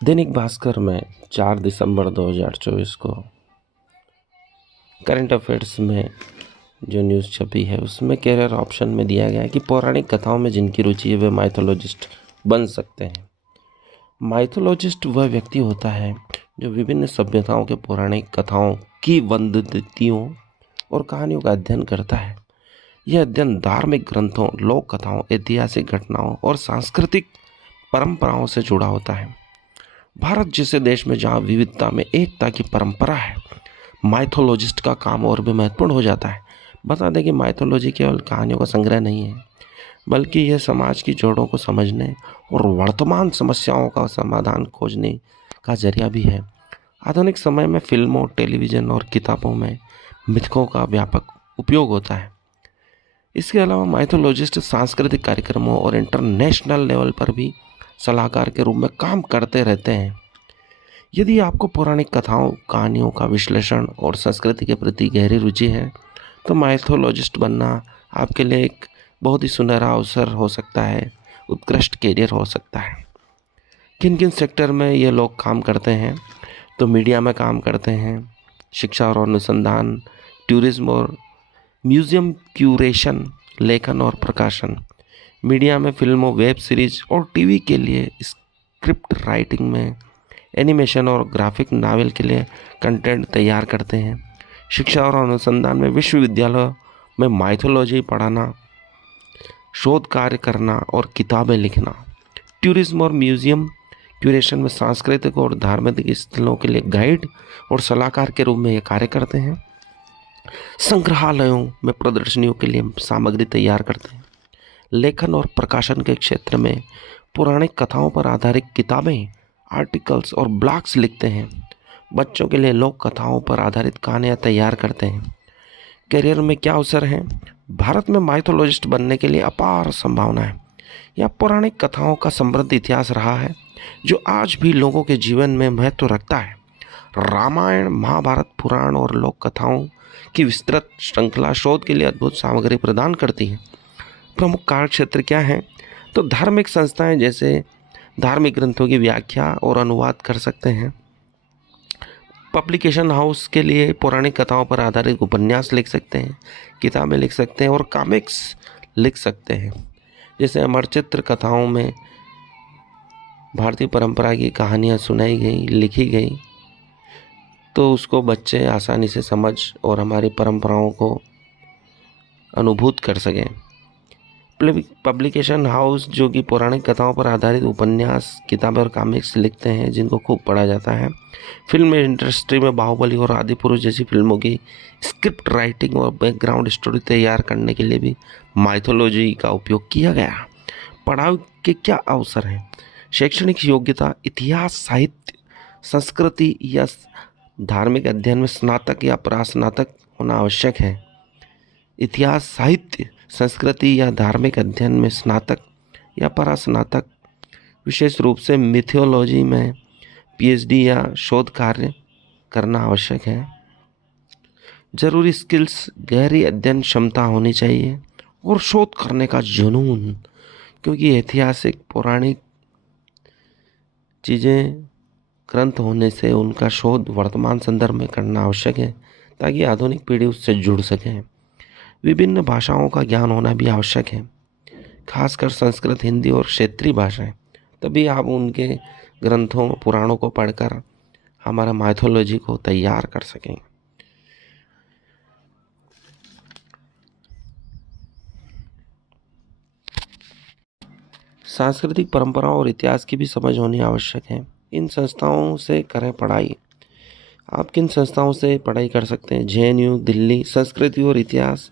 दैनिक भास्कर में 4 दिसंबर 2024 को current affairs में जो न्यूज़ छपी है उसमें कैरियर ऑप्शन में दिया गया है कि पौराणिक कथाओं में जिनकी रुचि है वे माइथोलॉजिस्ट बन सकते हैं। माइथोलॉजिस्ट वह व्यक्ति होता है जो विभिन्न सभ्यताओं के पौराणिक कथाओं की वंदतियों और कहानियों का अध्ययन करता है। यह अध्ययन धार्मिक ग्रंथों, लोक कथाओं, ऐतिहासिक घटनाओं और सांस्कृतिक परंपराओं से जुड़ा होता है। भारत जैसे देश में जहाँ विविधता में एकता की परंपरा है, माइथोलॉजिस्ट का काम और भी महत्वपूर्ण हो जाता है। बता दें कि माइथोलॉजी केवल कहानियों का संग्रह नहीं है, बल्कि यह समाज की जड़ों को समझने और वर्तमान समस्याओं का समाधान खोजने का जरिया भी है। आधुनिक समय में फिल्मों, टेलीविज़न और किताबों में मिथकों का व्यापक उपयोग होता है। इसके अलावा माइथोलॉजिस्ट सांस्कृतिक कार्यक्रमों और इंटरनेशनल लेवल पर भी सलाहकार के रूप में काम करते रहते हैं। यदि आपको पौराणिक कथाओं, कहानियों का विश्लेषण और संस्कृति के प्रति गहरी रुचि है, तो माइथोलॉजिस्ट बनना आपके लिए एक बहुत ही सुनहरा अवसर हो सकता है, उत्कृष्ट करियर हो सकता है। किन किन सेक्टर में ये लोग काम करते हैं? तो मीडिया में काम करते हैं, शिक्षा और अनुसंधान, टूरिज्म और म्यूज़ियम क्यूरेशन, लेखन और प्रकाशन। मीडिया में फिल्मों, वेब सीरीज और टीवी के लिए स्क्रिप्ट राइटिंग में, एनिमेशन और ग्राफिक नावल के लिए कंटेंट तैयार करते हैं। शिक्षा और अनुसंधान में विश्वविद्यालय में माइथोलॉजी पढ़ाना, शोध कार्य करना और किताबें लिखना। टूरिज्म और म्यूज़ियम क्यूरेशन में सांस्कृतिक और धार्मिक स्थलों के लिए गाइड और सलाहकार के रूप में ये कार्य करते हैं। संग्रहालयों में प्रदर्शनियों के लिए सामग्री तैयार करते हैं। लेखन और प्रकाशन के क्षेत्र में पौराणिक कथाओं पर आधारित किताबें, आर्टिकल्स और ब्लॉग्स लिखते हैं। बच्चों के लिए लोक कथाओं पर आधारित कहानियाँ तैयार करते हैं। करियर में क्या अवसर हैं? भारत में माइथोलॉजिस्ट बनने के लिए अपार संभावना है। यह पौराणिक कथाओं का समृद्ध इतिहास रहा है जो आज भी लोगों के जीवन में महत्व रखता है। रामायण, महाभारत, पुराण और लोक कथाओं की विस्तृत श्रृंखला शोध के लिए अद्भुत सामग्री प्रदान करती है। प्रमुख कार्य क्षेत्र क्या हैं? तो धार्मिक संस्थाएं जैसे धार्मिक ग्रंथों की व्याख्या और अनुवाद कर सकते हैं। पब्लिकेशन हाउस के लिए पौराणिक कथाओं पर आधारित उपन्यास लिख सकते हैं, किताबें लिख सकते हैं और कॉमिक्स लिख सकते हैं। जैसे अमर चित्र कथाओं में भारतीय परंपरा की कहानियाँ सुनाई गई, लिखी गई, तो उसको बच्चे आसानी से समझ और हमारी परंपराओं को अनुभूत कर सकें। पब्लिकेशन हाउस जो कि पौराणिक कथाओं पर आधारित उपन्यास, किताबें और कॉमिक्स लिखते हैं जिनको खूब पढ़ा जाता है। फिल्म इंडस्ट्री में बाहुबली और आदिपुरुष जैसी फिल्मों की स्क्रिप्ट राइटिंग और बैकग्राउंड स्टोरी तैयार करने के लिए भी माइथोलॉजी का उपयोग किया गया। पढ़ाई के क्या अवसर हैं? शैक्षणिक योग्यता, इतिहास, साहित्य, संस्कृति या धार्मिक अध्ययन में स्नातक या परास्नातक होना आवश्यक है। इतिहास, साहित्य, संस्कृति या धार्मिक अध्ययन में स्नातक या परास्नातक, विशेष रूप से मिथोलॉजी में पीएचडी या शोध कार्य करना आवश्यक है। जरूरी स्किल्स, गहरी अध्ययन क्षमता होनी चाहिए और शोध करने का जुनून, क्योंकि ऐतिहासिक पौराणिक चीज़ें ग्रंथ होने से उनका शोध वर्तमान संदर्भ में करना आवश्यक है ताकि आधुनिक पीढ़ी उससे जुड़ सके। विभिन्न भाषाओं का ज्ञान होना भी आवश्यक है, खासकर संस्कृत, हिंदी और क्षेत्रीय भाषाएं। तभी आप उनके ग्रंथों, पुराणों को पढ़कर हमारा माइथोलॉजी को तैयार कर सकेंगे। सांस्कृतिक परंपराओं और इतिहास की भी समझ होनी आवश्यक है। इन संस्थाओं से करें पढ़ाई। आप किन संस्थाओं से पढ़ाई कर सकते हैं? जेएनयू दिल्ली संस्कृति और इतिहास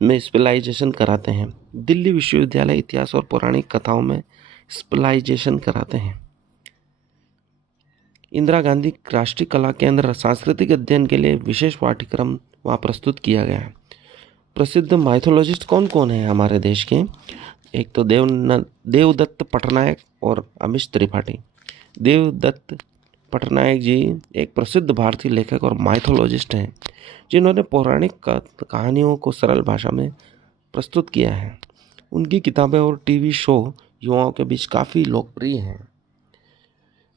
में स्पेशलाइजेशन कराते हैं। दिल्ली विश्वविद्यालय इतिहास और पौराणिक कथाओं में स्पेशलाइजेशन कराते हैं। इंदिरा गांधी राष्ट्रीय कला केंद्र सांस्कृतिक अध्ययन के लिए विशेष पाठ्यक्रम वहाँ प्रस्तुत किया गया है। प्रसिद्ध माइथोलॉजिस्ट कौन कौन है हमारे देश के? एक तो देवदत्त पटनायक और अमीश त्रिपाठी। देवदत्त पटनायक जी एक प्रसिद्ध भारतीय लेखक और माइथोलॉजिस्ट हैं जिन्होंने पौराणिक कहानियों को सरल भाषा में प्रस्तुत किया है। उनकी किताबें और टीवी शो युवाओं के बीच काफ़ी लोकप्रिय हैं।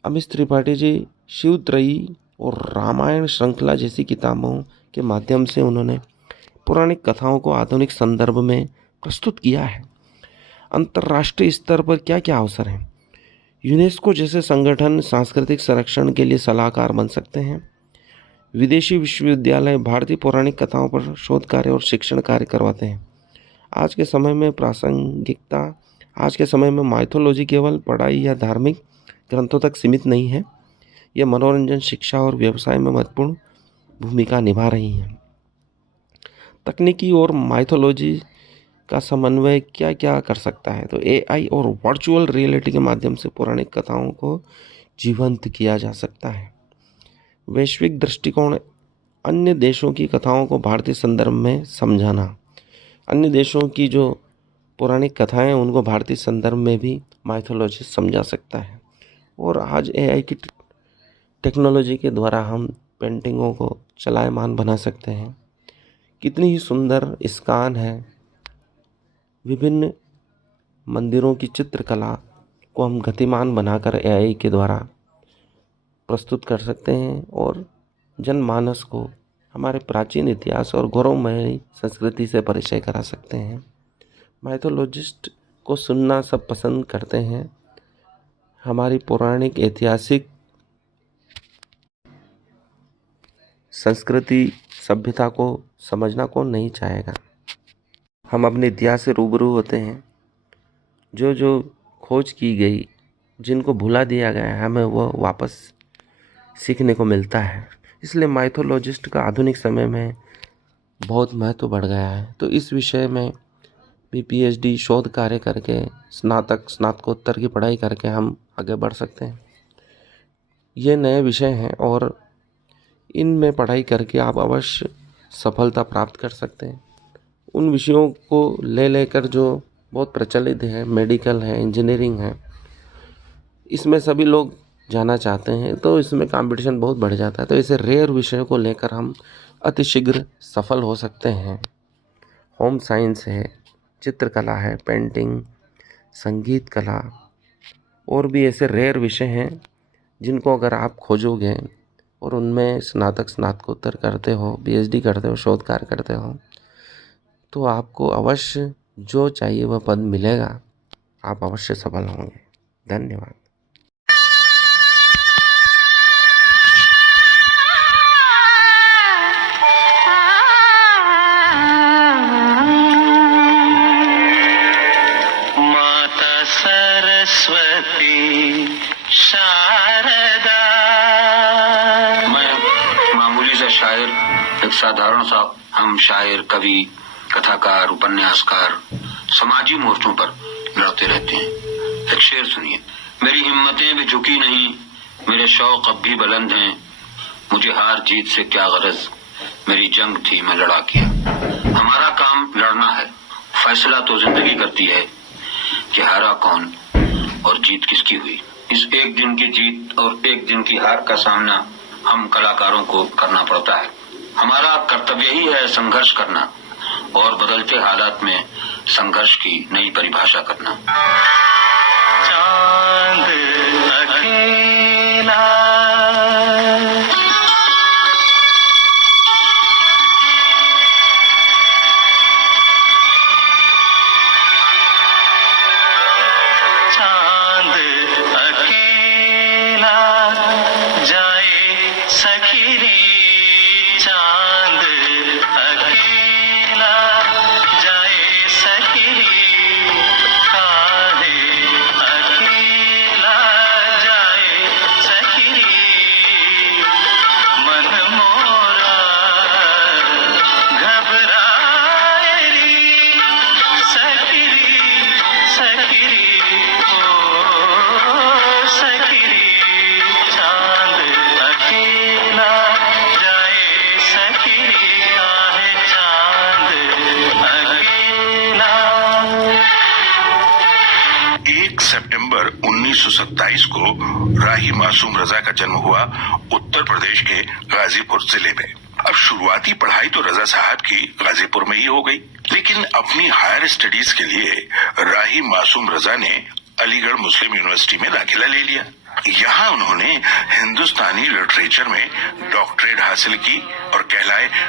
अमित त्रिपाठी जी शिवत्रयी और रामायण श्रृंखला जैसी किताबों के माध्यम से उन्होंने पौराणिक कथाओं को आधुनिक संदर्भ में प्रस्तुत किया है। अंतर्राष्ट्रीय स्तर पर क्या क्या अवसर हैं? यूनेस्को जैसे संगठन सांस्कृतिक संरक्षण के लिए सलाहकार बन सकते हैं। विदेशी विश्वविद्यालय भारतीय पौराणिक कथाओं पर शोध कार्य और शिक्षण कार्य करवाते हैं। आज के समय में माइथोलॉजी केवल पढ़ाई या धार्मिक ग्रंथों तक सीमित नहीं है। यह मनोरंजन, शिक्षा और व्यवसाय में महत्वपूर्ण भूमिका निभा रही हैं। तकनीकी और माइथोलॉजी का समन्वय क्या क्या कर सकता है? तो एआई और वर्चुअल रियलिटी के माध्यम से पौराणिक कथाओं को जीवंत किया जा सकता है। वैश्विक दृष्टिकोण, अन्य देशों की कथाओं को भारतीय संदर्भ में समझाना। अन्य देशों की जो पौराणिक कथाएं उनको भारतीय संदर्भ में भी माइथोलॉजी समझा सकता है। और आज एआई की टेक्नोलॉजी के द्वारा हम पेंटिंगों को चलायमान बना सकते हैं। कितनी ही सुंदर स्कान है। विभिन्न मंदिरों की चित्रकला को हम गतिमान बनाकर एआई के द्वारा प्रस्तुत कर सकते हैं और जनमानस को हमारे प्राचीन इतिहास और गौरवमयी संस्कृति से परिचय करा सकते हैं। माइथोलॉजिस्ट को सुनना सब पसंद करते हैं। हमारी पौराणिक ऐतिहासिक संस्कृति सभ्यता को समझना कौन नहीं चाहेगा। हम अपने इतिहास से रूबरू होते हैं। जो जो खोज की गई, जिनको भुला दिया गया है, हमें वो वापस सीखने को मिलता है। इसलिए माइथोलॉजिस्ट का आधुनिक समय में बहुत महत्व बढ़ गया है। तो इस विषय में भी पीएचडी शोध कार्य करके स्नातकोत्तर की पढ़ाई करके हम आगे बढ़ सकते हैं। ये नए विषय हैं और इनमें पढ़ाई करके आप अवश्य सफलता प्राप्त कर सकते हैं। उन विषयों को लेकर जो बहुत प्रचलित है, मेडिकल है, इंजीनियरिंग है, इसमें सभी लोग जाना चाहते हैं, तो इसमें कंपटीशन बहुत बढ़ जाता है। तो ऐसे रेयर विषयों को लेकर हम अतिशीघ्र सफल हो सकते हैं। होम साइंस है, चित्रकला है, पेंटिंग, संगीत कला और भी ऐसे रेयर विषय हैं जिनको अगर आप खोजोगे और उनमें स्नातकोत्तर करते हो, पीएचडी करते हो, शोध कार्य करते हो, तो आपको अवश्य जो चाहिए वह पद मिलेगा। आप अवश्य सफल होंगे। धन्यवाद। माता सरस्वती शारदा। मैं मामूली सा शायर, एक साधारण सा हम शायर, कवि, कथाकार, उपन्यासकार समाजी मोर्चों पर लड़ते रहते हैं। एक शेर सुनिए। मेरी हिम्मतें भी झुकी नहीं, मेरे शौक अब भी बुलंद हैं। मुझे हार जीत से क्या गरज, मेरी जंग थी मैं लड़ा किया। हमारा काम लड़ना है, फैसला तो जिंदगी करती है कि हारा कौन और जीत किसकी हुई। इस एक दिन की जीत और एक दिन की हार का सामना हम कलाकारों को करना पड़ता है। हमारा कर्तव्य ही है संघर्ष करना और बदलते हालात में संघर्ष की नई परिभाषा करना। चांद अकेला जाए सखी रे, चांद अकेला जाए सखी रे, काहे अकेला जाए सखी रे, मन मोरा घबराए रे, सखी रे, सखी रे, ओ सखी रे, चांद अकेला जाए सखी रे, काहे चांद अकेला। 1 सितंबर 1927 को राही मासूम रजा का जन्म हुआ उत्तर प्रदेश के गाजीपुर जिले में। अब शुरुआती पढ़ाई तो रजा साहब की गाजीपुर में ही हो गई, लेकिन अपनी हायर स्टडीज के लिए राही मासूम रजा ने अलीगढ़ मुस्लिम यूनिवर्सिटी में दाखिला ले लिया। यहाँ उन्होंने हिंदुस्तानी लिटरेचर में डॉक्टरेट हासिल की और कहलाए